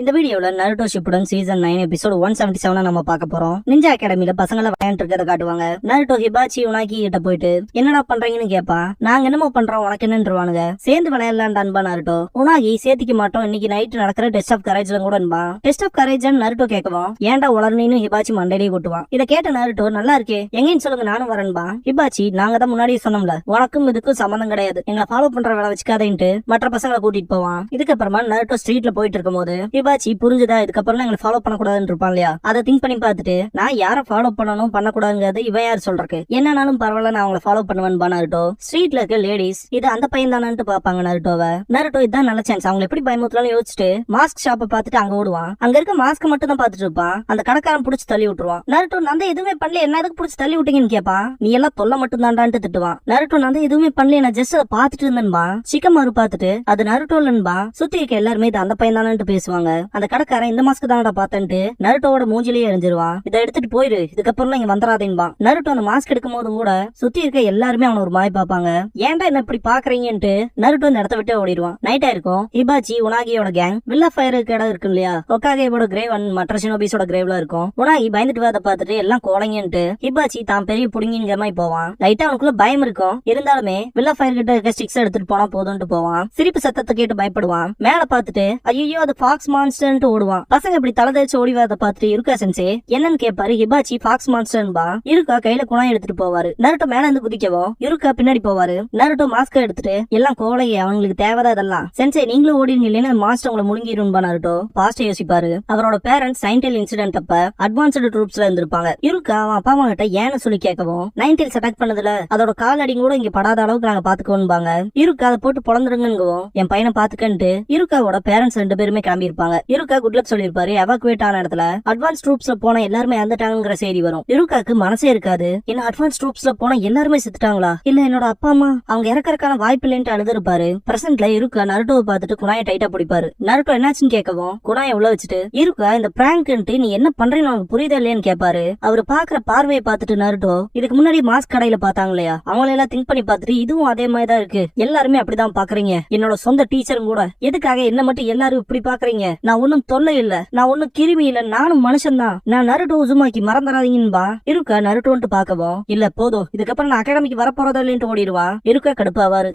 இந்த வீடியோல Naruto Shippuden season 9 episode 177 நம்ம பார்க்க போறோம். நிஞ்சா அகாடமில பசங்களை விளையாண்டு இருக்கறத காட்டுவாங்க. நருட்டோ ஹிபாச்சி உனாகி கிட்ட போயிட்டு என்னடா பண்றீங்கன்னு கேப்பா. நாங்க என்னமோ பண்றோம் உனக்கு என்னன்றவானுங்க. சேர்ந்து விளையாடலாம்னு அன்பா நருட்டோ. உனாகி சேர்த்திக்க மாட்டோம், இன்னைக்கு நைட் நடக்கிற டெஸ்ட் ஆஃப் கரேஜ்ல கூட அன்பா. டெஸ்ட் ஆஃப் கரேஜ் நருட்டோ கேட்கவும் ஏன்டா உளர்னு ஹிபாச்சி மண்டையிலேயே கொட்டுவான். இதை கேட்ட நருட்டோ நல்லா இருக்கே, எங்கன்னு சொல்லுங்க நானும் வரேன்பா. ஹிபாச்சி நாங்க தான் முன்னாடியே சொன்னோம்ல உனக்கும் இதுக்கும் சம்பந்தம் கிடையாது, எங்களை ஃபாலோ பண்ற வேலை வச்சுக்காதேன்ட்டு மற்ற பசங்களை கூட்டிட்டு போவான். இதுக்கப்புறமா நருட்டோ ஸ்ட்ரீட்ல போயிட்டு இருக்கும் போது ஹிபாச்சி புரிஞ்சுதா இதுக்கப்புறம் எங்களை ஃபாலோ பண்ணக்கூடாதுன்னு இருப்பான் இல்லையா, அதை திங்க் பண்ணி பார்த்துட்டு நான் யாரை ஃபாலோ பண்ணணும் பண்ணக்கூடாதுங்கிறது இவன் யார் சொல்றக்கு, என்னன்னாலும் பரவாயில்ல நான் அவங்களை ஃபாலோ பண்ணுவேன் நருட்டோ. ஸ்ட்ரீட்ல இருக்க லேடிஸ் இது அந்த பையன் தானு பாப்பாங்க நருட்டோவை. நருட்டோ இதுதான் நல்ல சான்ஸ், அவங்க எப்படி பயமுறுத்தலாம் யோசிச்சுட்டு மாஸ்க் ஷாப்பை பார்த்துட்டு அங்க ஓடுவான். அங்க இருக்க மாஸ்க் மட்டும் தான் பார்த்துட்டு இருப்பான். அந்த கடைக்காரன் புடிச்சு தள்ளி விட்டுருவான். நருட்டோ நான் எதுவுமே பண்ணல, என்ன எதுக்கு புடிச்சு தள்ளி விட்டீங்கன்னு கேப்பா. நீ எல்லாம் தொல்லை மட்டும் தான்டான்ட்டு திட்டுவான். நருட்டோ நான் எதுவுமே பண்ணல, நான் ஜஸ்ட் அதை பார்த்துட்டு இருந்தேன்பா. சிக்கமாரு பார்த்துட்டு அது நருட்டோ இல்லன்பா, சுத்தி இருக்க எல்லாருமே இது அந்த பையன் தானு பேசுவாங்க. அந்த கடைக்காரன் இந்த மாஸ்க் தானடா பார்த்தேன்ட்டு நருட்டோட மூஞ்சிலேயே எரிஞ்சிருவான். இதை எடுத்துட்டு போயிரு, இதுக்கப்புறம் இங்க வந்துடாதேன்பா. நருட்டோ அந்த மாஸ்க் எடுக்கும் போதும் கூட சுத்தி இருக்க எல்லாருமே அவன ஒரு மாய் பாப்பாங்க. ஏன்டா என்ன இப்படி பாக்குறீங்கன்ட்டு நருட்டோ இந்த இடத்த விட்டு ஓடிடுவான். நைட்டா இருக்கும். ஹிபாச்சி உனாகியோட கேங் வில்லா ஃபயர் இடம் இருக்கு இல்லையா, ஹொகாகேவோட கிரேவ் அண்ட் மற்ற ஷினோபிஸோட கிரேவ்ல இருக்கும். உனாகி பயந்துட்டு வரத பார்த்துட்டு எல்லாம் கோலைங்கன்ட்டு ஹிபாச்சி தான் பெரிய புடுங்கிங்கிற மாதிரி போவான். லைட்டா அவனுக்குள்ள பயம் இருக்கும், இருந்தாலுமே வில்லா ஃபயர் கிட்ட இருக்க ஸ்டிக்ஸ் எடுத்துட்டு போனா போதும்ட்டு போவான். சிரிப்பு சத்தத்தை கேட்டு பயப்படுவான். மேல பார்த்துட்டு ஐயோ அது ஃபாக்ஸ் மான்ஸ்டர்ன்ட்டு ஓடுவான். பசங்க இப்படி தலதரிச்சு ஓடி வரத பார்த்துட்டு இருக்கா சென்சே என்னன்னு கேட்பாரு. ஹிபாச்சி ஃபாக்ஸ் மான்ஸ்டர்ன்பா. இருக்கா கையில குணம் எடுத்துட்டு போவாரு. நருட்டோ மேல இருந்து குதிக்கவும் இருக்கா பின்னாடி போவாரு. நருட்டோ மாஸ்க் எடுத்துட்டு எல்லாம் கோலையே, அவங்களுக்கு தேவைதான் இதெல்லாம். சென்சே நீங்களும் ஓடினீங்க இல்லைன்னா மாஸ்டர் உங்களை முழுங்கிரும்பா. நருட்டோ பாஸ்ட் யோசிப்பாரு. அவரோட பேரண்ட்ஸ் சைன்டெல் இன்சிடென்ட் அப்ப அட்வான்ஸ்டு ட்ரூப்ஸ்ல இருந்திருப்பாங்க. இருக்கா அவன் அப்பா அம்மா கிட்ட ஏன்னு சொல்லி கேட்கவும் நைன்டெல்ஸ் அட்டாக் பண்ணதுல அதோட கால் அடி கூட இங்க படாத அளவுக்கு நாங்க பாத்துக்கோன்பாங்க. இருக்கா அதை போட்டு பொழந்துருங்கவும் என் பையனை பாத்துக்கன்ட்டு இருக்காவோட பேரண்ட்ஸ் 2 பேருமே கிளம்பி இருப்பாங்க. இருக்கா குட் லக் சொல்லிருப்பாரு. எவாக்குவேட் ஆன இடத்துல அட்வான்ஸ் ட்ரூப்ஸ்ல போன எல்லாருமே இறந்துட்டாங்கிற செய்தி வரும். இருக்காக்கு மனசே இருக்காது, என்ன அட்வான்ஸ் ட்ரூப்ஸ்ல போன எல்லாருமே செத்துட்டாங்களா, இல்ல என்னோட அப்பா அம்மா அவங்க இறக்கறக்கான வாய்ப்பு இல்லைன்ட்டு அழுதுருப்பாரு. பிரசன்ட்ல இருக்கா நருட்டோவை பார்த்துட்டு குணாயை டைட்டா பிடிப்பாரு. நருட்டோ என்னாச்சுன்னு கேட்கவும் குணாயை உள்ள வச்சுட்டு இருக்கா இந்த பிராங்க்ன்ட்டு நீ என்ன பண்றீன்னு அவனுக்கு புரியுதா இல்லையான்னு கேட்பாரு. அவரு பாக்குற பார்வையை பார்த்துட்டு நருட்டோ இதுக்கு முன்னாடி மாஸ்க் கடையில பாத்தாங்க இல்லையா, அவங்கள எல்லாம் திங்க் பண்ணி பார்த்துட்டு இதுவும் அதே மாதிரி தான் இருக்கு, எல்லாருமே அப்படிதான் பாக்குறீங்க, என்னோட சொந்த டீச்சரும் கூட எதுக்காக என்ன மட்டும் எல்லாரும் இப்படி பாக்குறீங்க, நான் ஒன்னும் தொல்லை இல்ல, நான் ஒன்னும் கிருமி இல்ல, நானும் மனுஷன் தான், நான் நருட்டோ உசுமாக்கி மறந்துடாதீங்கன்பா. இருக்கா நருட்டோன்ட்டு பாக்கவும் இல்ல போதும் இதுக்கப்புறம் நான் அகாடமிக்கு வரப்போறதா இல்லைன்ட்டு ஓடிடுவா. இருக்கா கடுப்பாவாரு.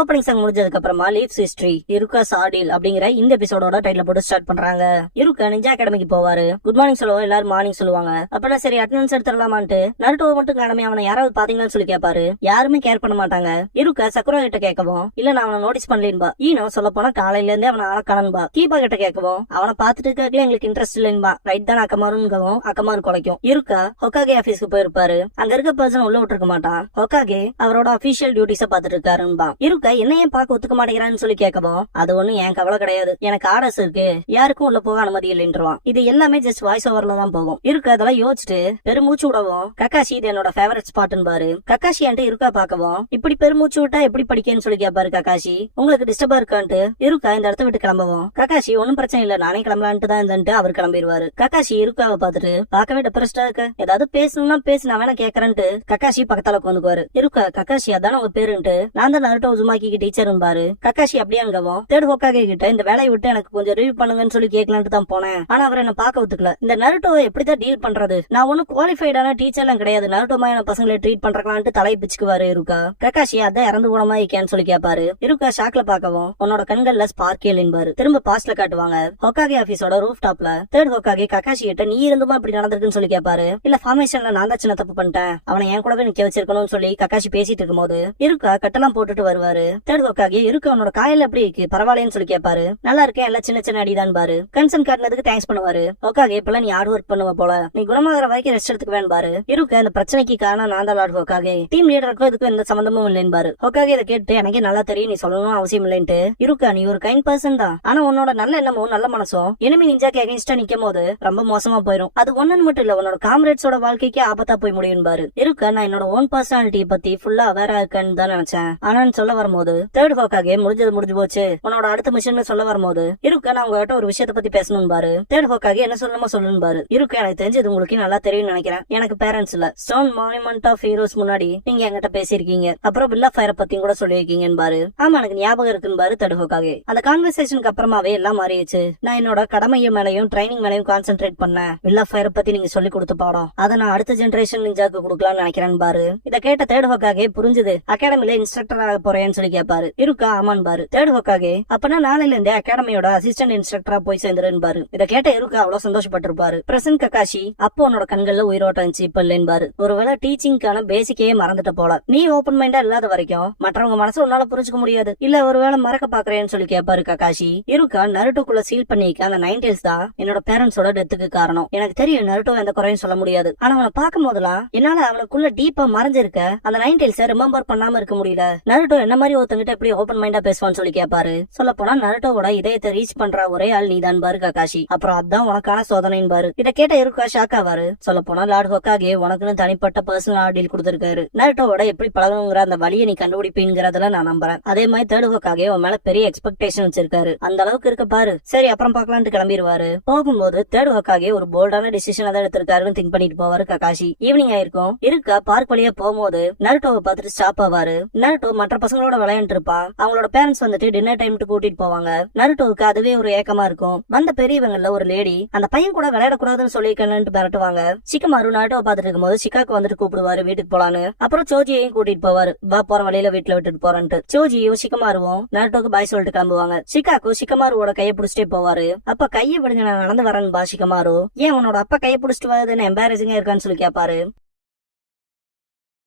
ஓப்பனிங் சாங் முடிஞ்சதுக்கு அப்புறமா லீவ்ஸ் ஹிஸ்டரி இருக்கா சாடில் அப்படிங்கிற இந்த எபிசோடோட டைட்டில் போட்டு ஸ்டார்ட் பண்றாங்க. இருக்கா நிஞ்சா அகாடமிக்கு போவாரு. குட் மார்னிங் சொல்லுவோம், எல்லாரும் மார்னிங் சொல்லுவாங்க. அப்படின்னா சரி அட்டெண்டன்ஸ் எடுத்துடலாமான்ட்டு நருட்டோ மட்டும் காணமே அவனை யாராவது பாத்தீங்கன்னு சொல்லி கேட்பாரு. யாருமே கேர் பண்ண மாட்டாங்க. இருக்கா சக்குரா கிட்ட கேட்கவும் இல்ல நான் அவனை நோட்டீஸ் பண்ணலேன்பா. ஈனோ சொல்ல போனா காலையில இருந்தே அவனை ஆளக்கானன்பா. கீபா கிட்ட கேட்கவும் அவனை பாத்துட்டு இருக்கல எங்களுக்கு இன்ட்ரெஸ்ட் இல்லைன்பா. ரைட் தான் அக்கமாருங்கவும் அக்கமாரு குலைக்கும். இருக்கா ஹொகாகே ஆபீஸ்க்கு போயிருப்பாரு. அங்க இருக்க பர்சன் உள்ள விட்டுருக்க மாட்டான். ஹொகாகே அவரோட அபிஷியல் டியூட்டிஸ பாத்துட்டு இருக்காருன்பா. இருக்கா என்னையே பார்க்க ஒத்துக்க மாட்டேங்கிறான்னு சொல்லி கேட்கவும் அது ஒண்ணு என் கவலை கிடையாது, எனக்கு ஆர்டர்ஸ் இருக்கு, யாருக்கும் உள்ள போக அனுமதி இல்லைன்றான். இது எல்லாமே ஜஸ்ட் வாய்ஸ் ஓவர்ல தான் போகும். இருக்கு அதெல்லாம் யோசிச்சுட்டு பெருமூச்சு விடவும் கக்காஷி இது என்னோட ஃபேவரட் ஸ்பாட்னு பாரு. கக்காஷி என்கிட்ட இருக்கா பாக்கவும் இப்படி பெருமூச்சு விட்டா எப்படி படிக்கன்னு சொல்லி கேட்பாரு. கக்காஷி உங்களுக்கு டிஸ்டர்பா இருக்கான்ட்டு இருக்கா இந்த இடத்த விட்டு கிளம்பவும் கக்காஷி ஒன்னும் பிரச்சனை இல்ல நானே கிளம்பலான்ட்டு தான் இருந்துட்டு அவர் கிளம்பிடுவாரு. கக்காஷி இருக்காவை பார்த்துட்டு பார்க்கவே டிப்ரெஸ்டா இருக்க, ஏதாவது பேசணும்னா பேசு நான் வேணா கேட்கறேன்ட்டு கக்காஷி பக்கத்தால உட்காந்துக்குவாரு. இருக்கா கக்காஷி அதான உங்க பேருன்ட்டு நான் தான் நருட்டோ உசுமாக்கி டீச்சரும் பாரு. கக்காஷி அப்படியே அங்கவும் தேர்ட் ஹொகாகே கிட்ட இந்த வேலையை விட்டு எனக்கு கொஞ்சம் ரிவ்யூ பண்ணுங்கன்னு சொல்லி கேட்கலான்ட்டு தான் போனேன். ஆனா அவர் என்ன பார்க்க ஒத்துக்கல. இந்த நருட்டோவை எப்படிதான் டீல் பண்றது, நான் ஒன்னும் குவாலிஃபைடான டீச்சர்லாம் கிடையாது, நருட்டோ மாதிரி பசங்களை ட்ரீட் பண்றக்கலான்ட்டு தலை பிச்சுக்குவாரு. இருக்கா கக்காஷி அதான் இறந்து போன மாதிரி இருக்கேன்னு சொல்லி கேட்பாரு. இருக்கா ஷாக்ல பார்க்கவும் உன்னோட கண்கள்ல ஸ்பார்க்கேல் என்பாரு. திரும்ப பாஸ்ட்ல காட்டுவாங்க. ஹொகாகே ஆபீஸோட ரூஃப் டாப்ல தேர்ட் ஹொகாகே கக்காஷி கிட்ட நீ இருந்துமா இப்படி நடந்திருக்குன்னு சொல்லி கேட்பாரு. இல்ல ஃபார்மேஷன்ல நான் தான் சின்ன தப்பு பண்ணிட்டேன், அவனை என் கூடவே நிக்க வச்சிருக்கணும்னு சொல்லி கக்காஷி பேசிட்டு இருக்கும் போது இருக்கா கட்டெல்லாம் போட்டுட்டு வருவாரு. தேர்ட் ஹோக்காகே இருக்கு அவனோட காயல் எப்படி இருக்கு பரவாயில்லன்னு சொல்லி கேட்பாரு. நல்லா இருக்கேன், எல்லாம் சின்ன சின்ன அடிதான் பாரு. கன்சர்ன் காட்டினதுக்கு தேங்க்ஸ் பண்ணுவாரு. ஹோக்காகே இப்பெல்லாம் நீ ஹார்ட் ஒர்க் பண்ணுவ போல, நீ குணமாகற வரைக்கும் ரெஸ்ட் எடுத்துக்குவேன் பாரு. இருக்கு அந்த பிரச்சனைக்கு காரணம் நான் தான் லார்ட் ஹோக்காகே, டீம் லீடருக்கும் இதுக்கும் எந்த சம்பந்தமும் இல்லைன்னு பாரு. ஹோக்காகே இதை கேட்டு எனக்கே நல்லா தெரியும், நீ சொல்லணும் அவசியம் இல்லைன்ட்டு. இருக்கா நீ ஒரு கைண்ட் பர்சன் தான், ஆனா உன்னோட நல்ல எண்ணமும் நல்ல மனசும் எனிமி நிஞ்சாக்கு அகைன்ஸ்டா நிக்கும் போது ரொம்ப மோசமா போயிடும். அது ஒன்னு மட்டும் இல்ல, உன்னோட காம்ரேட்ஸோட வாழ்க்கைக்கு ஆபத்தா போய் முடியும் பாரு. இருக்கா நான் என்னோட ஓன் பர்சனாலிட்டி பத்தி ஃபுல்லா அவேரா இருக்கேன்னு தான் நினைச்சேன். ஆனான்னு சொல்ல வரும்போது தேர்ட் ஹோக்காகே முடிஞ்சது முடிஞ்சு போச்சு, உன்னோட அடுத்த மிஷன் சொல்ல வரும்போது இருக்கா நான் உங்ககிட்ட ஒரு விஷயத்த பத்தி பேசணும் பாரு. தேர்ட் ஹோக்காகே என்ன சொல்லணுமோ சொல்லணும் பாரு. இருக்கா எனக்கு தெரிஞ்சது உங்களுக்கு நல்லா தெரியும் நினைக்கிறேன், எனக்கு பேரண்ட்ஸ் இல்ல, ஸ்டோன் மானுமெண்ட் ஆஃப் ஹீரோஸ் முன்னாடி நீங்க என்கிட்ட பேசிருக்கீங்க, அப்புறம் பில் ஆஃப் ஃபயர் பத்தியும் கூட சொல்லியிருக்கீங்கன்னு பாரு. ஆமா எனக்கு ஞாபகம் இருக்குன்னு பாரு தேர்ட் ஹோக்காகே. அந்த கான்வர்சேஷனுக்கு அப்புறமாவே எல்லாம் மாறிடுச்சு. நான் என்னோட கடமையும் மேலையும் ட்ரைனிங் மேலையும் கான்சென்ட்ரேட் பண்ணேன். பில் ஆஃப் ஃபயர் பத்தி நீங்க சொல்லி கொடுத்த பாடம் அதை நான் அடுத்த ஜெனரேஷன் நிஞ்சாக்கு கொடுக்கலாம்னு நினைக்கிறேன் பாரு. இதை கேட்ட தேர்ட் ஹோக்காகே புரிஞ்சது, அகாடமில இன்ஸ்ட்ரக்டர் ஆக போறேன்னு சொல்லி கேட்பாரு. இருக்கா ஆமான் பாரு. தேர்ட் ஹோக்காகே அப்பனா நாளையில இருந்தே அகாடமியோட அசிஸ்டன்ட் இன்ஸ்ட்ரக்டரா போய் சேர்ந்துருன்னு பாரு. இதை கேட்ட இருக்கா அவ்வளவு சந்தோஷப்பட்டிருப்பாரு. பிரசன்ட் ககாஷி அப்போ உன்னோட கண்கள்ல உயிரோட்டம் இருந்துச்சு இப்ப இல்லைன்னு பாரு. ஒருவேளை டீச்சிங்கான பேசிக்கே மறந்துட்ட போல, நீ ஓபன் மைண்டா இல்லாத வரைக்கும் மற்றவங்க மனசு உன்னால புரிஞ்சுக்க முடியாது, இல்ல ஒருவேளை மறக்க பாக்குறேன்னு சொல்லி கேட்பாரு ககாஷி. இருக்கா நருட்டோக்குள்ள சீல் பண்ணிக்க அந்த 90s தான் என்னோட பேரண்ட்ஸோட டெத்துக்கு காரணம். எனக்கு தெரியும் நருட்டோ எந்த குறையும் சொல்ல முடியாது, ஆனா அவனை பார்க்கும் போதெல்லாம் என்னால அவனுக்குள்ள டீப்பா மறைஞ்சிருக்க அந்த 90s ரிமெம்பர் பண்ணாம இருக்க முடியல. நருட்டோ என்ன மாதிரி ஒருத்தங்கிட்ட எப்படி ஓபன் மைண்டா பேசுவான்னு சொல்லி கேட்பாரு. சொல்ல போனா நருட்டோவோட இதயத்தை ரீச் பண்ற ஒரே ஆள் நீதான் பாரு ககாஷி. அப்புறம் அதான் உனக்கான சோதனைன்னு பாரு. இதை கேட்ட இருக்கா ஷாக் ஆவாரு. சொல்ல போனா லார்ட் ஹோக்காகே உனக்குன்னு தனிப்பட்ட பர்சனல் ஆர்டீல் கொடுத்திருக்காரு. நருட்டோவோட எப்படி பழகணுங்கிற அந்த வழியை நீ கண்டுபிடிப்பீங்கிறதுல நான் நம்புறேன். அதே மாதிரி தேர்ட் ஹோக்காகே உன் மேல பெரிய எக்ஸ்பெக்டேஷன் வச்சிருக்காரு, அந்த அளவுக்கு இருக்க பாரு. சரி அப்புறம் பாக்கலாம்னு கிளம்பிடுவாரு. போகும்போது தேர்ட் ஹோக்காகே ஒரு போல்டான டிசிஷன் தான் எடுத்திருக்காருன்னு திங்க் பண்ணிட்டு போவாரு ககாஷி. ஈவினிங் ஆயிருக்கும். இருக்கா பார்க் வழியா போகும்போது நருட்டோவை பார்த்துட்டு ஸ்டாப் ஆவாரு. நருட்டோ மற்ற பசங்களோட விளையாண்டு இருப்பான். அவங்களோட பேரண்ட்ஸ் வந்துட்டு டின்னர் டைம் கூட்டிட்டு போவாங்க. நருட்டோவுக்கு அதுவே ஒரு ஏக்கமா இருக்கும். வந்த பெரியவங்கல ஒரு லேடி அந்த பையன் கூட விளையாடக்கூடாதுன்னு சொல்லிருக்கேன்னு மிரட்டுவாங்க. சிக்கமாரு நருட்டோவை பார்த்துட்டு இருக்கும்போது சிக்காக்கு வந்துட்டு கூப்பிடுவாரு வீட்டுக்கு போலான்னு. அப்புறம் சோஜியையும் கூட்டிட்டு போவாரு. வா போற வழியில வீட்டுல விட்டுட்டு போறேன்ட்டு. சோஜியும் சிக்கமாருவும் நருட்டோக்கு பாய் சொல்லிட்டு கிளம்புவாங்க. சிக்காக்கு சிக்கமாருவோட கையை பிடிச்சிட்டே போவாரு. அப்ப கையை விடுங்க நான் நடந்து வரேன்னு பா. சிக்கமாரு ஏன் உன்னோட அப்பா கையை பிடிச்சிட்டு வருதுன்னு எம்பாரசிங்கா இருக்கான்னு சொல்லி கேட்பாரு.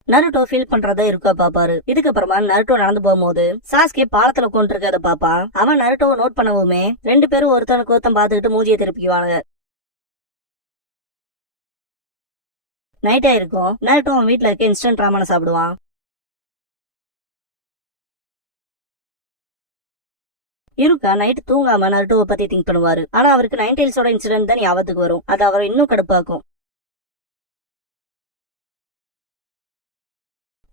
நருட்டோ ஃபீல் பண்றதா இருக்கா பாப்பாரு. இதுக்கப்புறமா நருட்டோ நடந்து போகும்போது சாஸ்கே பாலத்துல கொண்டு இருக்கத பாப்பான். அவன் நருட்டோவை நோட் பண்ணவுமே ரெண்டு பேரும் ஒருத்தனுக்கு ஒருத்தன் பாத்துக்கிட்டு மூஞ்சியை திருப்பிக்குவானுங்க. நைட் ஆயிருக்கும். நருட்டோ அவன் வீட்டுல இருக்க இன்ஸ்டன்ட் ராமனை சாப்பிடுவான். இருக்கா நைட் தூங்காம நருட்டோவை பத்தி திங்க் பண்ணுவாரு. ஆனா அவருக்கு 90s இன்சிடென்ட் தான் ஞாபகத்துக்கு வரும். அது அவரை இன்னும் கடுப்பாக்கும்.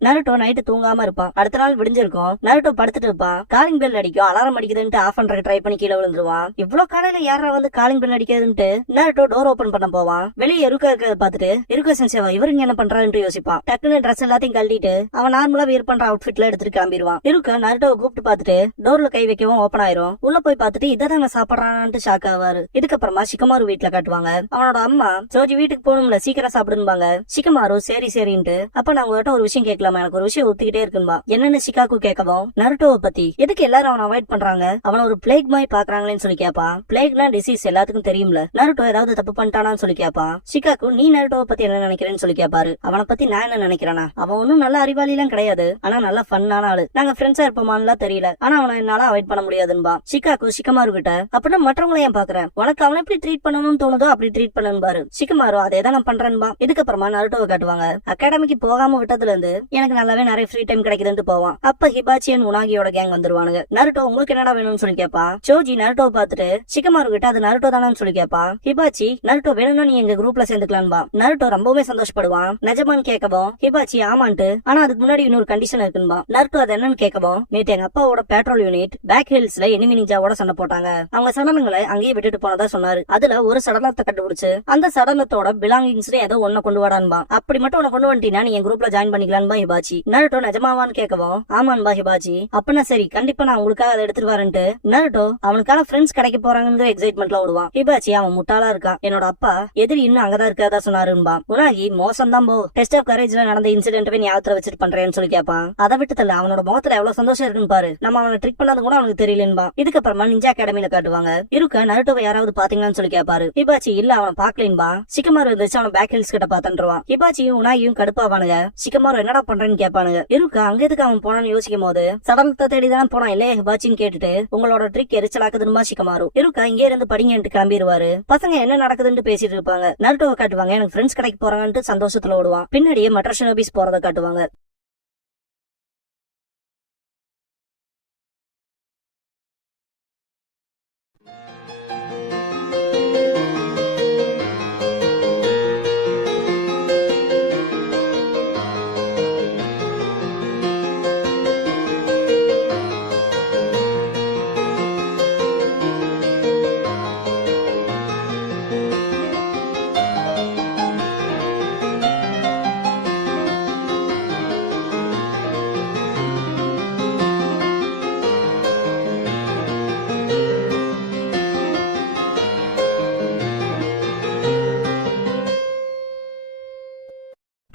நருட்டோ நைட்டு தூங்காம இருப்பான். அடுத்த நாள் விடிஞ்சிருக்கும். நருட்டோ படுத்துட்டு இருப்பான். காலிங் பெல் அடிக்கும். அலாரம் அடிக்குதுன்ட்டு ஆஃப் பண்றதுக்கு ட்ரை பண்ணி கீழே விழுந்துருவான். இவ்வளவு காலையில யாரா வந்து காலிங் பெல் அடிக்கிறதுன்ட்டு நருட்டோ டோர் ஓபன் பண்ண போவான். வெளியே இருக்கா இருக்கிறத பாத்துட்டு இருக்கா சென்சேவா இவருங்க என்ன பண்றாருன்னு யோசிப்பான். டக்குன்னு ட்ரெஸ் எல்லாத்தையும் கழட்டிட்டு அவன் நார்மலா வியர் பண்ற அவுட்ஃபிட்ல எடுத்துட்டு கிளம்பிடுவான். இருக்கா நருட்டோவை கூப்பிட்டு பாத்துட்டு டோர்ல கை வைக்கவும் ஓபன் ஆயிரும். உள்ள போய் பாத்துட்டு இதான் சாப்பிடறான்ட்டு ஷாக் ஆவாரு. இதுக்கப்புறமா சிக்கமாரு வீட்டுல காட்டுவாங்க. அவனோட அம்மா சோஜி வீட்டுக்கு போகணும்ல சீக்கிரம் சாப்பிடுவாங்க. சிக்கமாரு சரி சரின்ட்டு அப்ப நான் உங்ககிட்ட ஒரு விஷயம் கேட்கலாம், எனக்கு ஒரு விஷயம் ஒத்துக்கிட்டே இருக்குன்பா. என்னன்னு சிக்காக்கு கேட்கவும் நருட்டோவை பத்தி எதுக்கு எல்லாரும் அவனை அவாய்ட் பண்றாங்க, அவன ஒரு பிளேக் மாதிரி பாக்குறாங்களேன்னு சொல்லி கேட்பான். பிளேக்னா டிசீஸ் எல்லாத்துக்கும் தெரியும்ல. நருட்டோ ஏதாவது தப்பு பண்ணிட்டானான்னு சொல்லி கேட்பான். சிக்காக்கு நீ நருட்டோவை பத்தி என்ன நினைக்கிறேன்னு சொல்லி கேட்பாரு. அவனை பத்தி நான் என்ன நினைக்கிறேன்னா அவன் ஒன்னும் நல்ல அறிவாளி எல்லாம் கிடையாது, ஆனா நல்ல ஃபன்னான ஆளு. நாங்க ஃப்ரெண்ட்ஸா இருப்போமான்லாம் தெரியல, ஆனா அவனை என்னால அவாய்ட் பண்ண முடியாதுன்பா. சிக்காக்கு சிக்கமாரு கிட்ட அப்படின்னா மற்றவங்களை ஏன் பாக்குறேன், உனக்கு அவனை எப்படி ட்ரீட் பண்ணணும்னு தோணுதோ அப்படி ட்ரீட் பண்ணணும் பாரு. சிக்கமாரு அதேதான் நான் பண்றேன்பா. இதுக்கப்புறமா நருட்டோவை காட்டுவாங்க. அகாடமிக்கு போகாம விட்டதுல இருந்து எனக்கு நல்லாவே நிறைய ஃப்ரீ டைம் கிடைக்குதுன்னு போவான். அப்ப ஹிபாச்சி அண்ட் உனாகியோட கேங் வந்துருவானுங்க. நருட்டோ உங்களுக்கு என்னடா வேணும்னு சொல்லி கேட்பான். சோஜி நருட்டோவை பார்த்துட்டு சிக்கமாரு கிட்ட அது நருட்டோ தானான்னு சொல்லி கேட்பான். ஹிபாச்சி நருட்டோ வேணும்னா நீ எங்க குரூப்ல சேர்ந்துக்கலான்பா. நருட்டோ ரொம்பவே சந்தோஷப்படுவான். நிஜமான்னு கேட்கவும் ஹிபாச்சி ஆமான்ட்டு ஆனா அதுக்கு முன்னாடி இன்னொரு கண்டிஷன் இருக்குன்பா. நருட்டோ அது என்னன்னு கேட்கவும் நேற்று எங்க அப்பாவோட பெட்ரோல் யூனிட் பேக் ஹில்ஸ்ல எனிமி நிஞ்சாவோட சண்டை போட்டாங்க. அவங்க சடலங்களை அங்கேயே விட்டுட்டு போனதா சொன்னாரு. அதுல ஒரு சடலத்தை கண்டுபிடிச்சு அந்த சடலத்தோட பிலாங்கிங்ஸ் ஏதோ ஒன்ன கொண்டு வாடான்பா. அப்படி மட்டும் உன்ன கொண்டு வந்துட்டீங்கன்னா நீ என் குரூப்ல ஜாயின் பண்ணிக்கலான்பா ஹிபாச்சி. நருட்டோ நிஜமாவான்னு கேட்கவும் ஆமான்பா ஹிபாச்சி. அப்பனா சரி கண்டிப்பா நான் உங்களுக்காக அதை எடுத்துட்டு வரேன்ட்டு நருட்டோ அவனுக்கான ஃப்ரெண்ட்ஸ் கிடைக்க போறாங்கிற எக்ஸைட்மெண்ட்ல ஓடுவான். ஹிபாச்சி அவன் முட்டாளா இருக்கான், என்னோட அப்பா எதிரி இன்னும் அங்கதான் இருக்காதா சொன்னாருன்பா. உனாகி மோசம் தான் போ, டெஸ்ட் ஆஃப் கரேஜ்ல நடந்த இன்சிடென்ட் ஞாபகத்துல வச்சுட்டு பண்றேன்னு சொல்லி கேட்பான். அதை விட்டு தள்ள அவனோட முகத்துல எவ்வளவு சந்தோஷம் இருக்குன்னு பாரு, நம்ம அவனை ட்ரிக் பண்ணது கூட அவனுக்கு தெரியலன்பா. இதுக்கப்புறமா நிஞ்சா அகாடமில காட்டுவாங்க. இருக்க நருட்டோவை யாராவது பாத்தீங்கன்னு சொல்லி கேட்பாரு. ஹிபாச்சி இல்ல அவனை பாக்கலன்பா. சிக்கமாரு இருந்துச்சு அவன் பேக் ஹில்ஸ் கிட்ட பாத்துருவான். ஹிபாச்சியும் உனாகியும் கடுப்பாவானுங்க. சிக்கமாரு என்னடா பண்ற பண்றேன்னு கேட்பானுங்க. இருக்கா அங்க எதுக்கு அவன் போனான்னு யோசிக்கும் போது சடலத்தை தேடிதான் போனான் இல்லையே ஹிபாச்சின்னு கேட்டுட்டு உங்களோட ட்ரிக் எரிச்சலாக்குதுன்னு ஷிகமாரு இருக்கா இங்கே இருந்து படிங்கன்ட்டு கிளம்பிடுவாரு. பசங்க என்ன நடக்குதுன்னு பேசிட்டு இருப்பாங்க. நருட்டோவை காட்டுவாங்க. எனக்கு ஃப்ரெண்ட்ஸ் கடைக்கு போறாங்கன்ட்டு சந்தோஷத்துல ஓடுவான். பின்னாடியே மற்ற ஷினோபிஸ் போறத காட்டுவாங்க.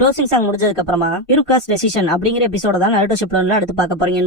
க்ளோசிங் சாங் முடிஞ்சதுக்கு அப்புறமா இருக்காஸ் டெசிஷன் அப்படிங்கிற எபிசோட தான் நருட்டோ ஷிப்லன்ல அடுத்து பார்க்க போறீங்க.